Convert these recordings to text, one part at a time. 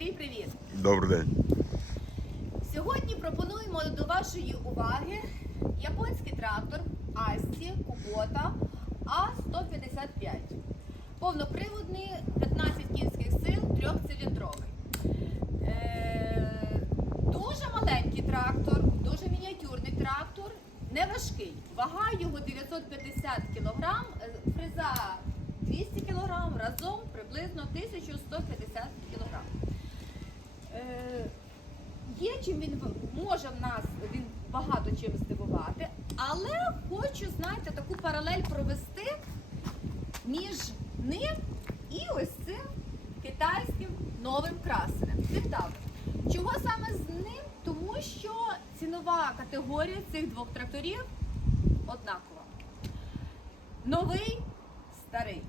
Андрій, привіт! Добрий день. Сьогодні пропонуємо до вашої уваги японський трактор Асті Кубота А155. Повноприводний 15 кінських сил, трьохциліндровий. Е, дуже маленький трактор, дуже мініатюрний трактор, не важкий. Вага його 950 кг, фреза 200 кг, разом приблизно 1150 кг. Е, Є чим він може в нас він багато чим здивувати, але хочу, знаєте, таку паралель провести між ним і ось цим китайським новим красенем. Кентавр. Чого саме з ним? Тому що цінова категорія цих двох тракторів однакова. Новий, старий,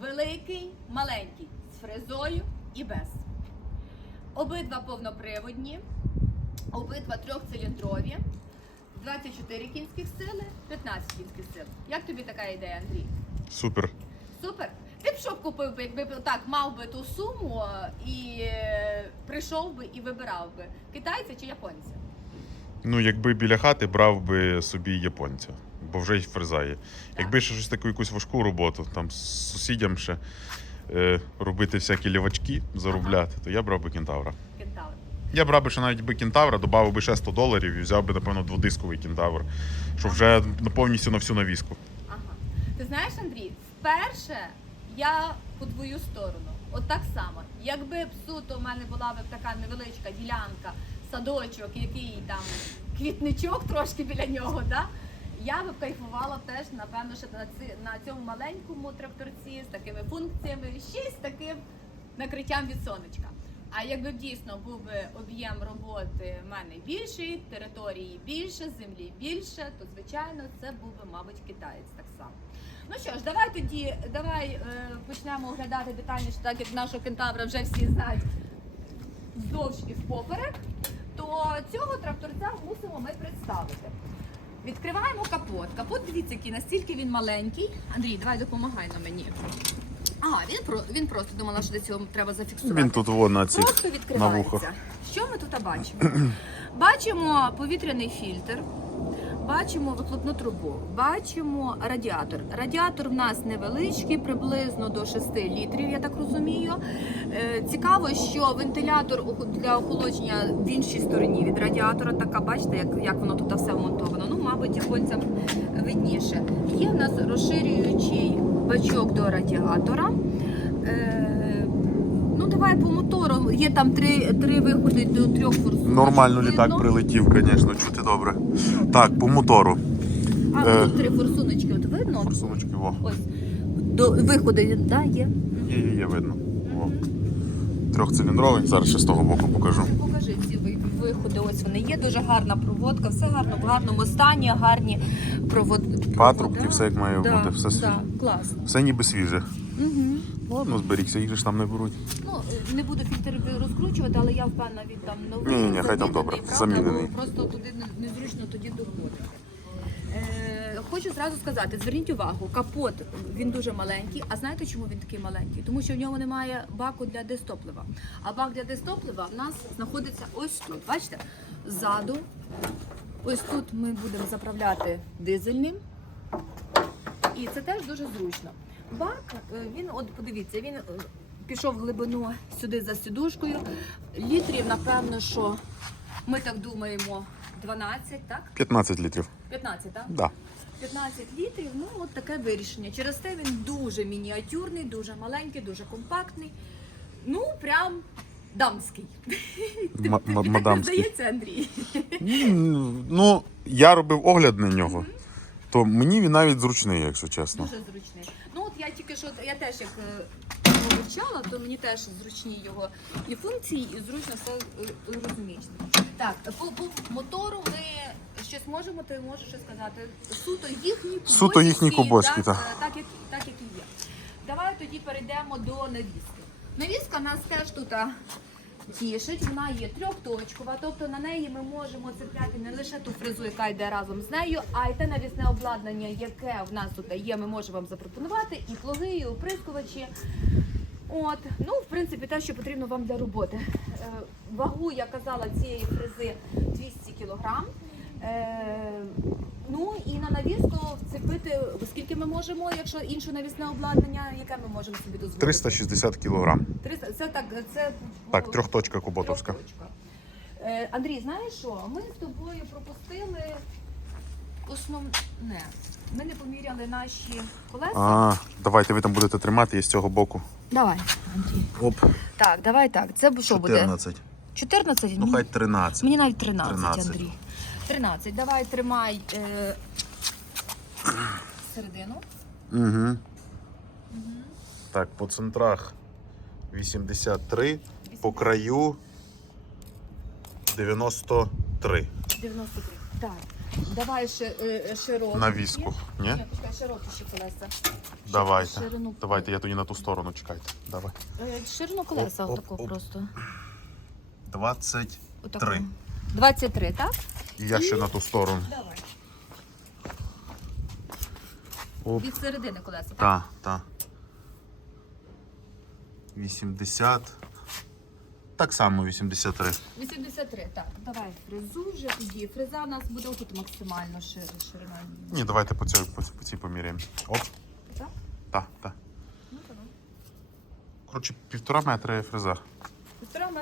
великий, маленький, з фрезою і без. Обидва повноприводні, обидва трьохциліндрові, 24 кінських сили, 15 кінських сил. Як тобі така ідея, Андрій? Супер. Супер. Ти б що б купив би, якби так мав би ту суму і е, прийшов би і вибирав би китайця чи японця? Ну, якби біля хати брав би собі японця, бо вже й фрезає. Якби ще щось таку якусь важку роботу, там з сусідям ще е, робити всякі лівачки, заробляти, то я брав би кентавра. Кентавр. Я брав би ще навіть би кентавра, додав би ще 100 доларів і взяв би, напевно, дводисковий кентавр, що вже повністю на всю навіску. Ага. Ти знаєш, Андрій, вперше я по твою сторону. От так само. Якби б суто в мене була б така невеличка ділянка, садочок, який там квітничок трошки біля нього, да? Я би кайфувала теж, напевно, що на, ці, на цьому маленькому тракторці з такими функціями, ще з таким накриттям від сонечка. А якби дійсно був би об'єм роботи в мене більший, території більше, землі більше, то звичайно це був би, мабуть, китаєць так само. Ну що ж, давай тоді давай е, почнемо оглядати детальніше, так як нашого кентавра вже всі знають вздовж і впоперек, то цього тракторця мусимо ми представити. Відкриваємо капот. Капот, дивіться, який настільки він маленький. Андрій, давай допомагай на мені. А, він про він просто думала, що до цього треба зафіксувати. Він тут вон на цих Просто на відкривається. вухах. Що ми тут бачимо? бачимо повітряний фільтр, бачимо вихлопну трубу, бачимо радіатор. Радіатор в нас невеличкий, приблизно до 6 літрів, я так розумію. Е, Цікаво, що вентилятор для охолодження в іншій стороні від радіатора. Така, бачите, як, як воно тут все вмонтовано. Ну, мабуть, японцям видніше. Є в нас розширюючий бачок до радіатора. Ну, давай по мотору. Є там три, три виходи до трьох форсунок. Нормально літак Видно. прилетів, звісно, чути добре. Так, по мотору. А Е. тут три форсуночки, от видно? Форсуночки, во. Ось. До виходи, да, є. Є, є, є, видно. О. Трьохциліндровий. Зараз ще з того боку покажу. Покажи ці ви- виходи, ось вони є. Дуже гарна проводка, все гарно, в гарному стані, гарні провод... Патрубки, провода. все як має да, бути, все свіже. клас. Все ніби свіже. Ладно, зберігся, їх же ж там не беруть. Ну, е, не буду фільтр розкручувати, але я впевнена, він там новий. Ні-ні-ні, хай там добре, правда? замінений. Бо Просто туди не- незручно тоді доходить. Е, хочу зразу сказати, зверніть увагу, капот він дуже маленький. А знаєте, чому він такий маленький? Тому що в ньому немає баку для дистоплива. А бак для дистоплива в нас знаходиться ось тут. Бачите? Ззаду. Ось тут ми будемо заправляти дизельним. І це теж дуже зручно. Бак, е, він, от подивіться, він е, пішов в глибину сюди за сідушкою. Літрів, напевно, що ми так думаємо, 12, так? 15 літрів. 15, так? Да. 15 літрів, ну от таке вирішення. Через те він дуже мініатюрний, дуже маленький, дуже компактний. Ну, прям дамський. М- м- Тобі так не мадамський. здається, Андрій? М, Ну, я робив огляд на нього, то мені він навіть зручний, якщо чесно. Дуже зручний. Ну я тільки що я теж як е, його вивчала, то мені теж зручні його і функції, і зручно все розуміти. розумієш. Так, по, по мотору ми щось можемо, ти можеш щось сказати. Суто їхні кубочки, Суто їхні кубочки, так, так. е, так, як, так як і є. Давай тоді перейдемо до навіски. Навіска нас теж тут тішить, вона є трьохточкова, тобто на неї ми можемо цепляти не лише ту фрезу, яка йде разом з нею, а й те навісне обладнання, яке в нас тут є, ми можемо вам запропонувати, і плуги, і оприскувачі. От, ну, в принципі, те, що потрібно вам для роботи. Е, вагу, я казала, цієї фрези 200 кг. Ну і на навіску вцепити, скільки ми можемо, якщо інше навісне обладнання, яке ми можемо собі дозволити? 360 кілограм. 300, це так, це Так, трьохточка Куботовська. трьохточка. Е, Андрій, знаєш що? Ми з тобою пропустили основне. Ми не поміряли наші колеса. А, давайте ви там будете тримати, я з цього боку. Давай, Андрій. Оп, Так, давай так. Це б- що буде? 14. 14? Ну хай 13. Мені навіть 13, 13. Андрій. 13. Давай тримай е, середину. Угу. Так, по центрах 83, по краю 93. 93. Так. Давай ще е, широкі. На віску. Ні? Ні, почекай, широкі ще колеса. Давайте. Ширину. Давайте, я тоді на ту сторону чекайте. Давай. Е, Ширину колеса Оп, оп, отако оп. просто. 23. Отако. 23, так? І я ще на ту сторону. Давай. Оп. Від середини колеса. Так? Та, та. 80. Так само 83. 83, так. Давай фрезу вже тоді. Фреза у нас буде тут максимально шир- ширина. Ні, давайте по цій, по, по цій поміряємо. Оп. Так? Так, так. Ну, давай. Коротше, півтора метра є фреза.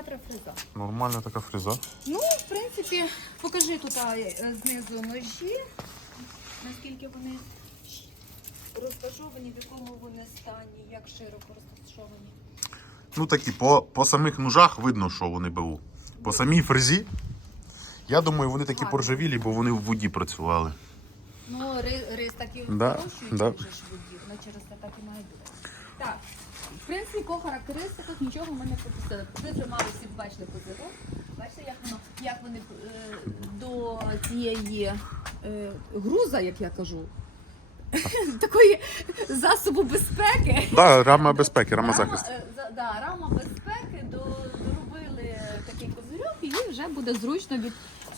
Фреза. Нормальна така фреза. Ну, в принципі, покажи тут е, знизу ножі, наскільки вони розташовані, в якому вони стані, як широко розташовані. Ну такі, по, по самих ножах видно, що вони БУ. По самій фрезі, я думаю, вони такі Гарно. поржавілі, бо вони в воді працювали. Ну, ри- рис так і Да, да. в воді, воно через це так і має бути. Так, в принципі, по характеристиках нічого ми не пропустили. Ви вже мали всі бачили козирок. Бачите, як воно, як вони е, до цієї е, груза, як я кажу, такої засобу безпеки. Да, рама безпеки, рама захисту. е, за- да, рама безпеки до, доробили такий козирьок, і їй вже буде зручно від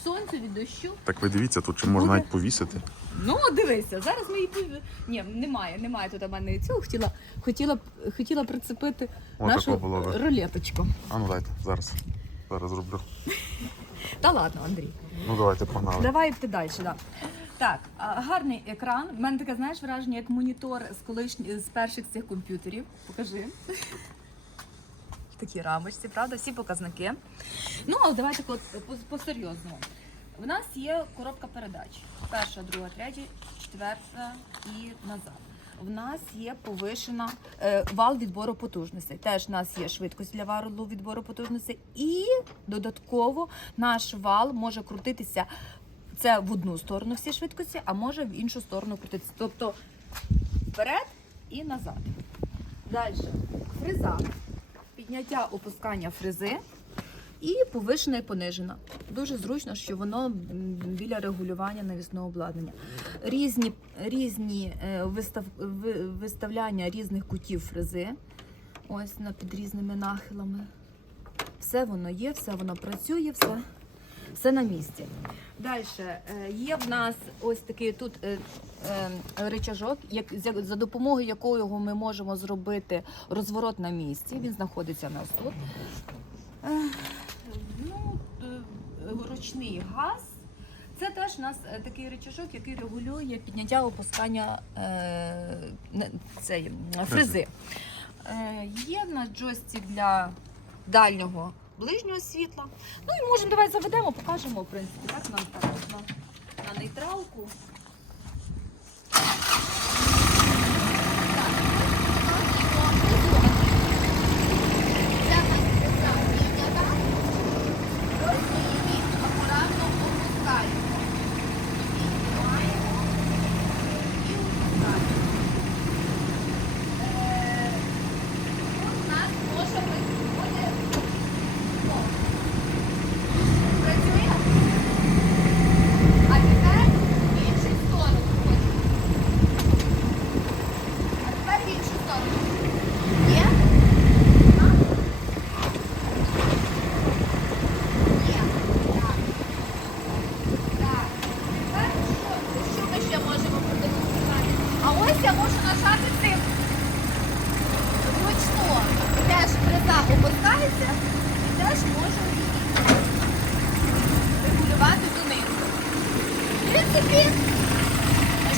сонця, від дощу. Так ви дивіться, тут чи можна навіть повісити. Ну, дивися, зараз ми її Ні, немає, немає тут у мене цього. Хотіла, хотіла, б- хотіла прицепити О, нашу тако було би. рулеточку. А ну дайте, зараз. Зараз зроблю. Та ладно, Андрій. Ну давайте погнали. Давай ти далі, да. Так, а, гарний екран. У мене таке, знаєш, враження, як монітор з колишні з перших цих комп'ютерів. Покажи. В такій рамочці, правда, всі показники. Ну, але давайте от по- по-серйозному. В нас є коробка передач. Перша, друга, третя, четверта і назад. В нас є повишена е, вал відбору потужностей. Теж в нас є швидкість для валу відбору потужностей. І додатково наш вал може крутитися це в одну сторону всі швидкості, а може в іншу сторону крутитися. Тобто вперед і назад. Далі. Фреза. Підняття опускання фрези і повишена і понижена. Дуже зручно, що воно біля регулювання навісного обладнання. Різні, різні е, вистав, виставляння різних кутів фрези. Ось на під різними нахилами. Все воно є, все воно працює, все, все на місці. Далі є в нас ось такий тут е, е, рычажок, як, за, допомогою якого ми можемо зробити розворот на місці. Він знаходиться у нас тут. Ручний газ. Це теж у нас е, такий рычажок, який регулює підняття опускання е, цієї, фрези. Е, є в нас джойстик для дальнього ближнього світла. Ну і можемо давай заведемо, покажемо, в принципі, так нам так на нейтралку.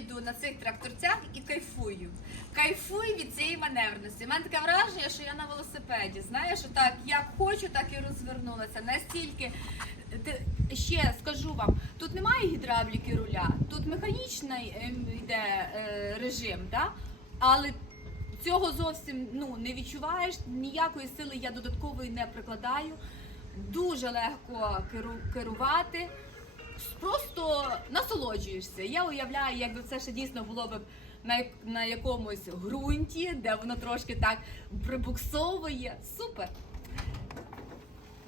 їду на цих тракторцях і кайфую. Кайфую від цієї маневреності. У мене таке враження, що я на велосипеді. Знаєш, так як хочу, так і розвернулася. Настільки ще скажу вам, тут немає гідравліки руля, тут механічний ем, йде е, режим, да? але цього зовсім ну, не відчуваєш, ніякої сили я додаткової не прикладаю. Дуже легко керувати просто насолоджуєшся. Я уявляю, якби це ще дійсно було б на, на якомусь ґрунті, де воно трошки так прибуксовує. Супер!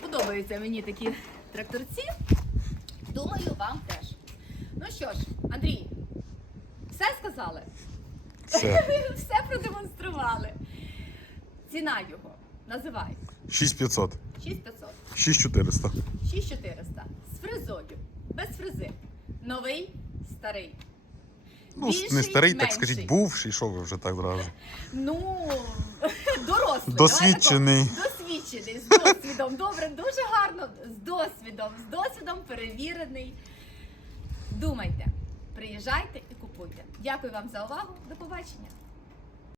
Подобаються мені такі тракторці. Думаю, вам теж. Ну що ж, Андрій, все сказали? Все. Все продемонстрували. Ціна його називай 6500. 6500. 6400. 6400 з фрезою, без фрези. Новий, старий. Ну, Більший, не старий, так скажіть, бувший, що ви вже так зразу. Ну, дорослий. Досвідчений. давай Досвідчений, з досвідом. Добре, дуже гарно. З досвідом, з досвідом перевірений. Думайте, приїжджайте і купуйте. Дякую вам за увагу. До побачення.